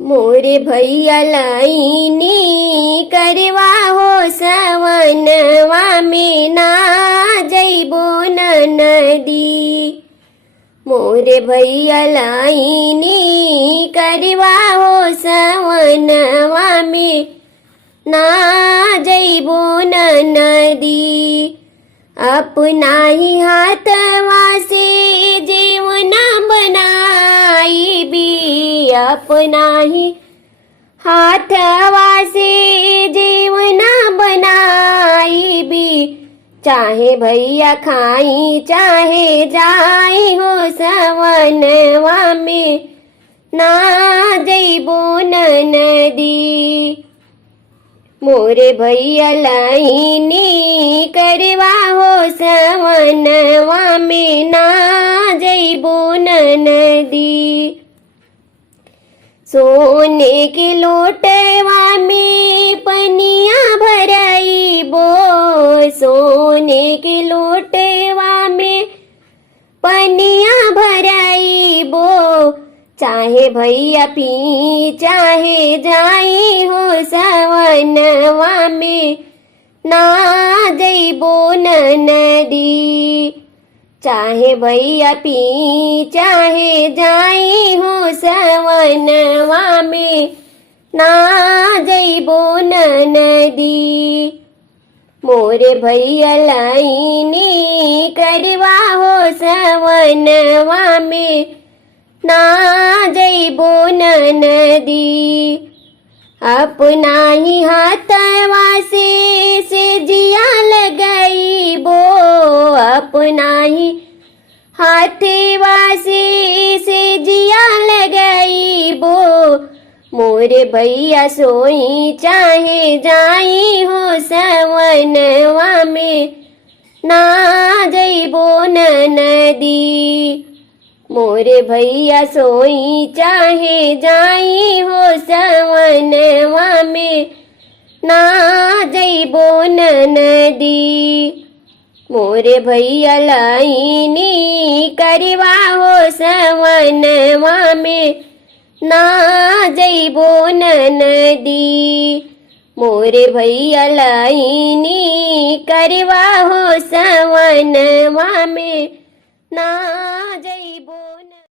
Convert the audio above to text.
मोरे भैया लाईनी करवा हो सवनवा में ना जइबो नदी। मोरे भैया लाईनी करवा हो सवनवा में ना जइबो नदी। अपना ही हाथवा से जीवना बनाई भी, अपना ही हाथवा से जीवना बनाई भी। चाहे भैया खाई चाहे जाई हो सवनवा में ना जइबो नदी। मोरे भैया लाईनी करवा हो सवनवा में ना जइबो नदी। सोने के लोटवा में पनिया भराइबो, सोने के लोटवा में पनिया भराइबो। चाहे भैया पी चाहे जाई हो सवनवा में ना जइबो नदी। चाहे भैया पी चाहे जाई हो सवनवा में ना जइबो नदी। मोरे भैया लाईनी करवा हो सवनवा में ना जइबो नदी। अपना ही हाथवा से जिया लगाइबो, अपना ही हाथवा से जिया लगाइबो। मोरे भैया सोई चाहे जाई हो सवनवा में ना जइबो नदी। मोरे भैया सोई चाहे जाई हो सवनवा में ना जइबो नदी। मोरे भैया लाईनी करवा हो सवनवा में ना जइबो नदी। मोरे भैया लाईनी करवा हो सवनवा में ना जइबो